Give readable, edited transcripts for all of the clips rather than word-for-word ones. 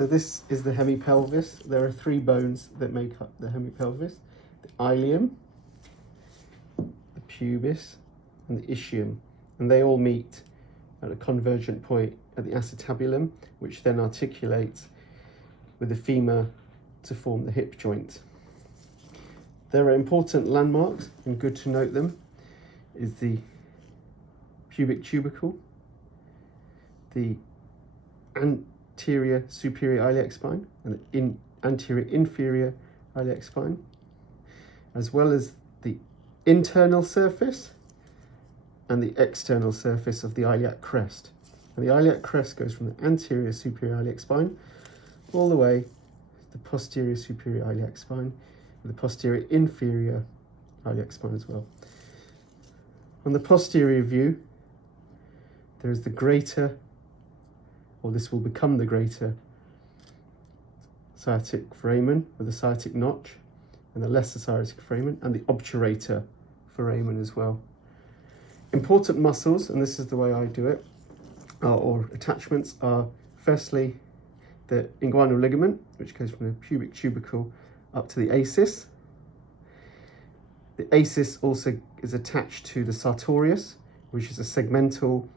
So this is the hemipelvis. There are three bones that make up the hemipelvis: the ilium, the pubis, and the ischium. And they all meet at a convergent point at the acetabulum, which then articulates with the femur to form the hip joint. There are important landmarks, and good to note them, is the pubic tubercle, the anterior superior iliac spine, and the anterior inferior iliac spine, as well as the internal surface and the external surface of the iliac crest. And the iliac crest goes from the anterior superior iliac spine all the way to the posterior superior iliac spine, with the posterior inferior iliac spine as well. On the posterior view, there is the greater, or this will become the greater, sciatic foramen with the sciatic notch, and the lesser sciatic foramen, and the obturator foramen as well. Important muscles, and this is the way I do it, or attachments, are firstly the inguinal ligament, which goes from the pubic tubercle up to the acis. The acis also is attached to the sartorius, which is a segmental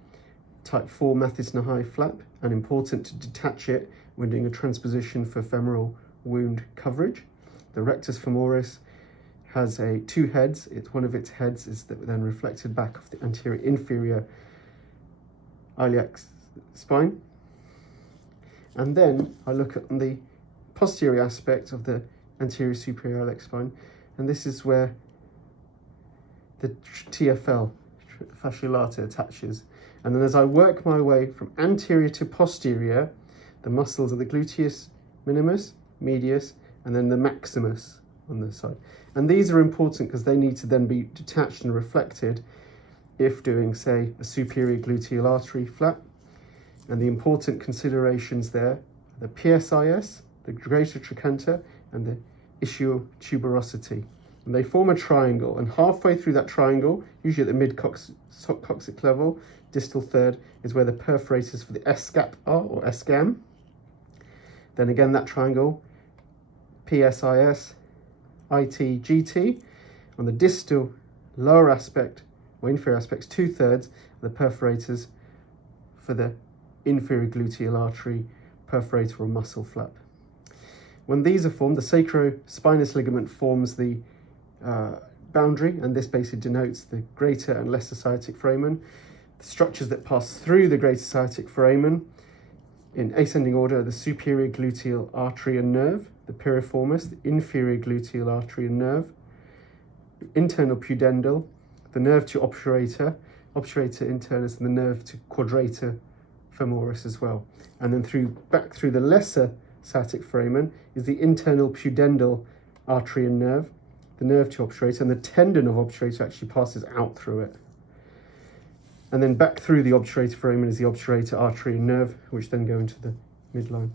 type 4 Mathis-Nahi flap, and important to detach it when doing a transposition for femoral wound coverage. The rectus femoris has two heads. One of its heads is then reflected back off the anterior inferior iliac spine. And then I look at the posterior aspect of the anterior superior iliac spine, and this is where the TFL, fascia lata, attaches. And then as I work my way from anterior to posterior, the muscles of the gluteus minimus, medius, and then the maximus on the side. And these are important because they need to then be detached and reflected if doing, say, a superior gluteal artery flap. And the important considerations there are the PSIS, the greater trochanter, and the ischiotuberosity. And they form a triangle, and halfway through that triangle, usually at the mid-coccyx level, distal third, is where the perforators for the SCAP are, or SCAM. Then again, that triangle, PSIS, IT, GT. On the distal lower aspect, or inferior aspects, 2/3, the perforators for the inferior gluteal artery perforator or muscle flap. When these are formed, the sacrospinous ligament forms the boundary, and this basically denotes the greater and lesser sciatic foramen. The structures that pass through the greater sciatic foramen in ascending order are the superior gluteal artery and nerve, the piriformis, the inferior gluteal artery and nerve, internal pudendal, the nerve to obturator, obturator internus, and the nerve to quadrator femoris as well. And then back through the lesser sciatic foramen is the internal pudendal artery and nerve, the nerve to obturator, and the tendon of obturator actually passes out through it. And then back through the obturator foramen is the obturator artery and nerve, which then go into the midline.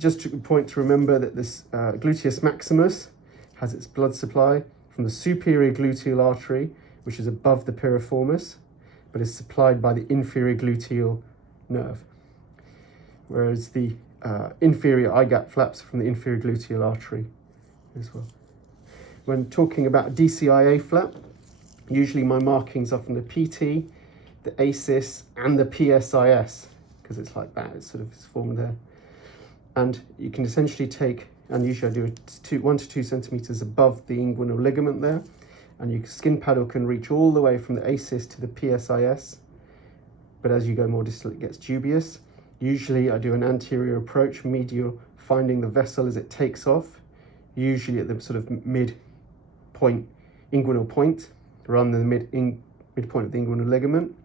Just a point to remember that this gluteus maximus has its blood supply from the superior gluteal artery, which is above the piriformis, but is supplied by the inferior gluteal nerve, whereas the inferior IGAP flaps from the inferior gluteal artery as well. When talking about DCIA flap, usually my markings are from the PT, the ACIS, and the PSIS, because it's like that, it's formed there. And you can essentially take, and usually I do it 1 to 2 centimeters above the inguinal ligament there, and your skin paddle can reach all the way from the ACIS to the PSIS, but as you go more distal, it gets dubious. Usually I do an anterior approach, medial, finding the vessel as it takes off, usually at the mid-point, inguinal point, rather than the midpoint of the inguinal ligament.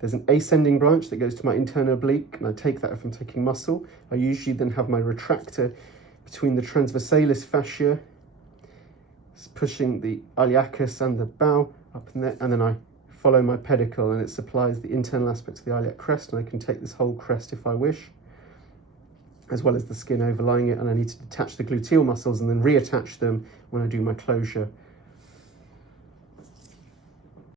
There's an ascending branch that goes to my internal oblique, and I take that if I'm taking muscle. I usually then have my retractor between the transversalis fascia, pushing the iliacus and the bow up in there, and then I follow my pedicle, and it supplies the internal aspects of the iliac crest, and I can take this whole crest if I wish, as well as the skin overlying it, and I need to detach the gluteal muscles and then reattach them when I do my closure